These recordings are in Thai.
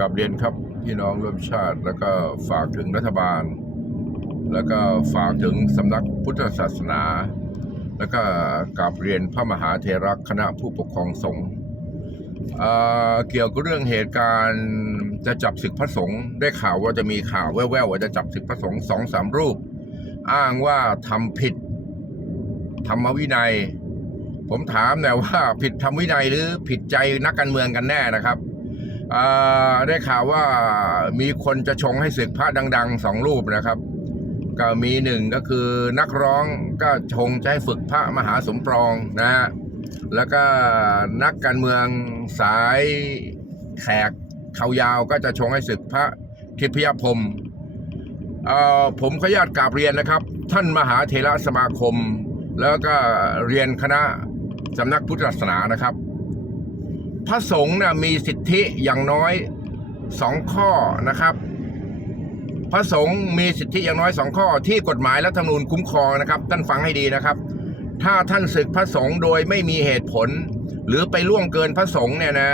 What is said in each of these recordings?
กับเรียนครับพี่น้องร่วมชาติ แล้วก็ฝากถึงรัฐบาล แล้วก็ฝากถึงสำนักพุทธศาสนา แล้วก็กับเรียนพระมหาเทระคณะผู้ปกครองสงฆ์เกี่ยวกับเรื่องเหตุการณ์จะจับศึกพระสงฆ์ได้ข่าวว่าจะมีข่าวแว่วๆว่าจะจับศึกพระสงฆ์สองสามรูป อ้างว่าทำผิดธรรมวินัย ผมถามแน่ว่าผิดธรรมวินัยหรือผิดใจนักการเมืองกันแน่นะครับ ได้ข่าวว่ามีคนจะชงให้ศึกพระดังๆสองรูปนะครับ ก็มีหนึ่งก็คือนักร้องก็ชงจะให้ฝึกพระมหาสมปรองนะฮะแล้วก็นักการเมืองสายแขกเขายาวก็จะชงให้ศึกพระทิพยพรมเออผมขออนุญาตกราบเรียนนะครับ ท่านมหาเถระสมาคม แล้วก็เรียนคณะสำนักพุทธศาสนานะครับ พระสงฆ์นะมีสิทธิอย่างน้อยสองข้อนะครับ พระสงฆ์มีสิทธิอย่างน้อยสองข้อ ที่กฎหมายและธรรมนูญคุ้มครองนะครับ ท่านฟังให้ดีนะครับ ถ้าท่านศึกพระสงฆ์โดยไม่มีเหตุผล หรือไปล่วงเกินพระสงฆ์เนี่ยนะ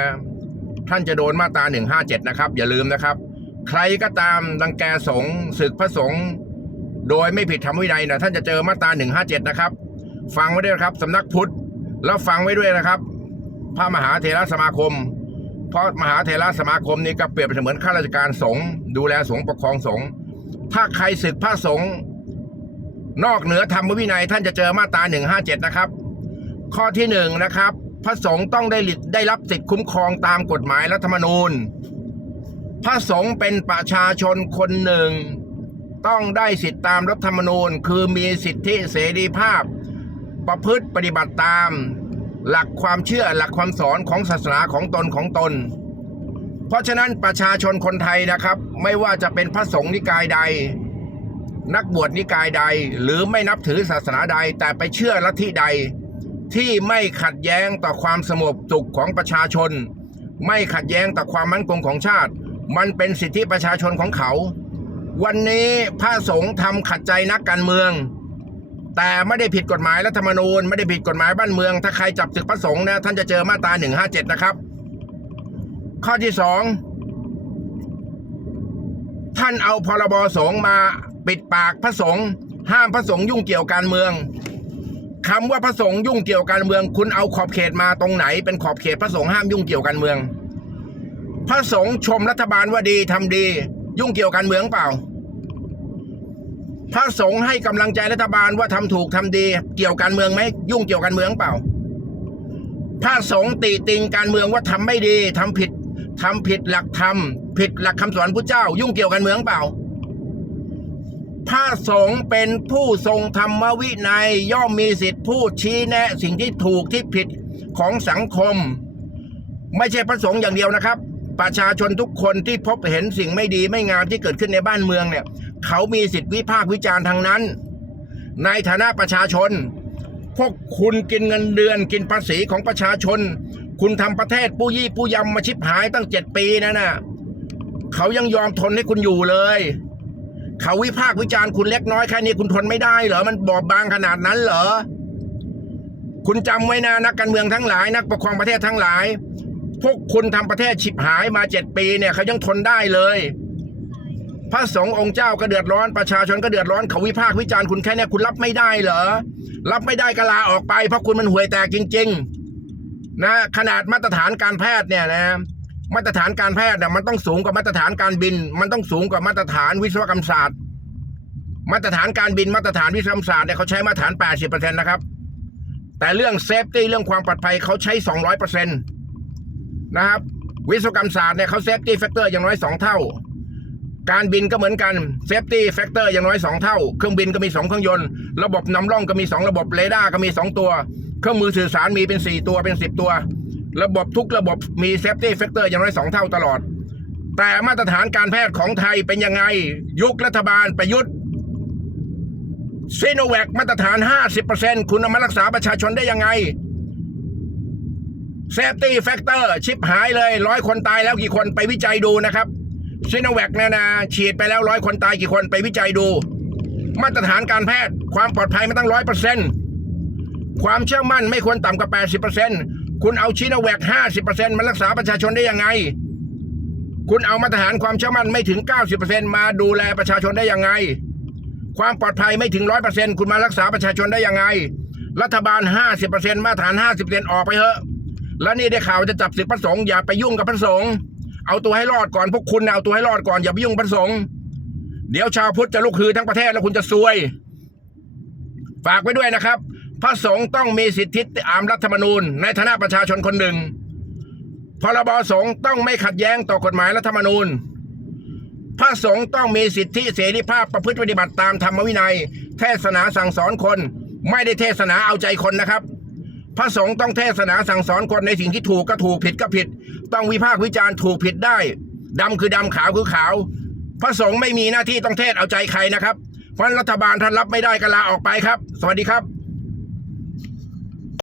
ท่านจะโดนมาตรา157 นะครับ อย่าลืมนะครับ ใครก็ตามดังแกสงฆ์ศึกพระสงฆ์โดยไม่ผิดธรรมวินัยนะท่านจะเจอมาตรา157 นะครับ ฟังไว้ด้วยครับสำนักพุทธแล้วฟังไว้ด้วยนะครับ พระมหาเถรสมาคม เพราะมหาเถรสมาคมนี่ก็เปรียบเสมือนข้าราชการสงฆ์ดูแลสงฆ์ปกครองสงฆ์ถ้าใครศึกพระสงฆ์นอกเหนือธรรมวินัยท่านจะเจอมาตรา157 นะครับ ข้อที่หนึ่งนะครับพระสงฆ์ต้องได้ได้รับสิทธิคุ้มครองตามกฎหมายรัฐธรรมนูญ พระสงฆ์เป็นประชาชนคนหนึ่ง ต้องได้สิทธิตามรัฐธรรมนูญ คือมีสิทธิเสรีภาพ ประพฤติปฏิบัติตาม หลักความเชื่อหลักความสอนของศาสนาของตนของตน เพราะฉะนั้นประชาชนคนไทยนะครับ ไม่ว่าจะเป็นพระสงฆ์นิกายใด นักบวชนิกายใด หรือไม่นับถือศาสนาใด แต่ไปเชื่อลัทธิใด ที่ไม่ขัดแย้งต่อความสงบสุขของประชาชน ไม่ขัดแย้งต่อความมั่นคงของชาติ มันเป็นสิทธิประชาชนของเขา วันนี้พระสงฆ์ทำขัดใจนักการเมือง แต่ไม่ได้ผิดกฎหมายรัฐธรรมนูญไม่ได้ผิดกฎหมายบ้านเมือง ถ้าใครจับศึกพระสงฆ์นะท่านจะเจอมาตรา157นะครับ ข้อที่สองท่านเอาพรบสงฆ์มาปิดปากพระสงฆ์ห้ามพระสงฆ์ยุ่งเกี่ยวการเมืองคำว่าพระสงฆ์ยุ่งเกี่ยวการเมือง คุณเอาขอบเขตมาตรงไหน เป็นขอบเขตพระสงฆ์ห้ามยุ่งเกี่ยวการเมือง พระสงฆ์ชมรัฐบาลว่าดีทำดี ยุ่งเกี่ยวการเมืองเปล่า พระสงฆ์ให้กำลังใจรัฐบาลว่าทำถูกทำดีเกี่ยวการเมืองไหมยุ่งเกี่ยวการเมืองเปล่า พระสงฆ์ติติงการเมืองว่าทำไม่ดีทำผิดทำผิดหลักธรรมผิดหลักคำสอนพระเจ้า ยุ่งเกี่ยวการเมืองเปล่า พระสงฆ์เป็นผู้ทรงธรรมวินัยย่อมมีสิทธิพูดชี้แนะ สิ่งที่ถูกที่ผิดของสังคม ไม่ใช่พระสงฆ์อย่างเดียวนะครับ ประชาชนทุกคนที่พบเห็นสิ่งไม่ดีไม่งามที่เกิดขึ้นในบ้านเมืองเนี่ย เขามีสิทธิวิพากษ์วิจารณ์ทางนั้น ในฐานะประชาชน พวกคุณกินเงินเดือนกินภาษีของประชาชน คุณทำประเทศปู้ยี่ปู้ยำมาชิบหายตั้งเจ็ดปีนะน่ะเขายังยอมทนให้คุณอยู่เลย เขาวิพากษ์วิจารณ์คุณเล็กน้อยแค่นี้คุณทนไม่ได้เหรอมันบอบบางขนาดนั้นเหรอคุณจำไว้นะนักการเมืองทั้งหลาย นักปกครองประเทศทั้งหลาย พวกคุณทำประเทศฉิบหายมาเจ็ดปีเนี่ยเขายังทนได้เลย พระสงฆ์องค์เจ้าก็เดือดร้อนประชาชนก็เดือดร้อนเขาวิพากษ์วิจารณ์คุณแค่เนี้ยคุณรับไม่ได้เหรอ รับไม่ได้ก็ลาออกไป เพราะคุณมันห่วยแตกจริง ๆ นะขนาดมาตรฐานการแพทย์เนี่ยนะมาตรฐานการแพทย์เนี่ยมันต้องสูงกว่ามาตรฐานการบิน มันต้องสูงกว่ามาตรฐานวิศวกรรมศาสตร์ มาตรฐานการบินมาตรฐานวิศวกรรมศาสตร์เนี่ยเขาใช้มาตรฐาน 80%นะครับ แต่เรื่องเซฟตี้เรื่องความปลอดภัยเขาใช้ 200% นะครับ วิศวกรรมศาสตร์เนี่ยเขาเซฟตี้แฟกเตอร์อย่างน้อย 2 เท่า การบินก็เหมือนกันเซฟตี้แฟกเตอร์อย่างน้อย 2 เท่า เครื่องบินก็มี 2 เครื่องยนต์ ระบบนำร่องก็มี 2 ระบบเรดาร์ก็มี 2 ตัว เครื่องมือสื่อสารมีเป็น 4 ตัวเป็น 10 ตัว ระบบทุกระบบมีเซฟตี้แฟกเตอร์อย่างน้อย 2 เท่าตลอด แต่มาตรฐานการแพทย์ของไทยเป็นยังไง ยุครัฐบาลประยุทธ์ซีโนแวคมาตรฐาน 50%คุณมารักษาประชาชนได้ยังไง เซฟตี้แฟกเตอร์ชิปหายเลยร้อยคนตายแล้วกี่คนไปวิจัยดูนะครับซีโนแวคเนี่ยนะฉีดไปแล้วร้อยคนตายกี่คนไปวิจัยดู มาตรฐานการแพทย์ ความปลอดภัยไมันตั้งร้อยเปอร์เซ็นต์ความเชื่อมั่นไม่ควรต่ำกว่าแปดสิบเปอร์เซ็นต์คุณเอาชิโนแวคห้าสิบเปอร์เซ็นต์มารักษาประชาชนได้ยังไง คุณเอามาตรฐานความเชื่อมั่นไม่ถึง90%มาดูแลประชาชนได้ยังไง ความปลอดภัยไม่ถึง100%คุณมารักษาประชาชนได้ยังไง รัฐบาล50%มาตรฐาน50%ออกไปเถอะ แล้วนี่ได้ข่าวจะจับศึกพระสงฆ์อย่าไปยุ่งกับพระสงฆ์เอาตัวให้รอดก่อนพวกคุณเอาตัวให้รอดก่อนอย่าไปยุ่งพระสงฆ์เดี๋ยวชาวพุทธจะลุกฮือทั้งประเทศแล้วคุณจะซวย ฝากไว้ด้วยนะครับ พระสงฆ์ต้องมีสิทธิตามรัฐธรรมนูญ ในฐานะประชาชนคนหนึ่งพรบสงฆ์ต้องไม่ขัดแย้งต่อกฎหมายรัฐธรรมนูญ พระสงฆ์ต้องมีสิทธิเสรีภาพประพฤติปฏิบัติตามธรรมวินัย เทศนาสั่งสอนคน ไม่ได้เทศนาเอาใจคนนะครับ พระสงฆ์ต้องเทศนาสั่งสอนคนในสิ่งที่ถูกก็ถูกผิดก็ผิด ต้องวิพากษ์วิจารณ์ถูกผิดได้ดำคือดำขาวคือขาว พระสงฆ์ไม่มีหน้าที่ต้องเทศเอาใจใครนะครับเพราะรัฐบาลท่านรับไม่ได้ก็ลาออกไปครับ สวัสดีครับ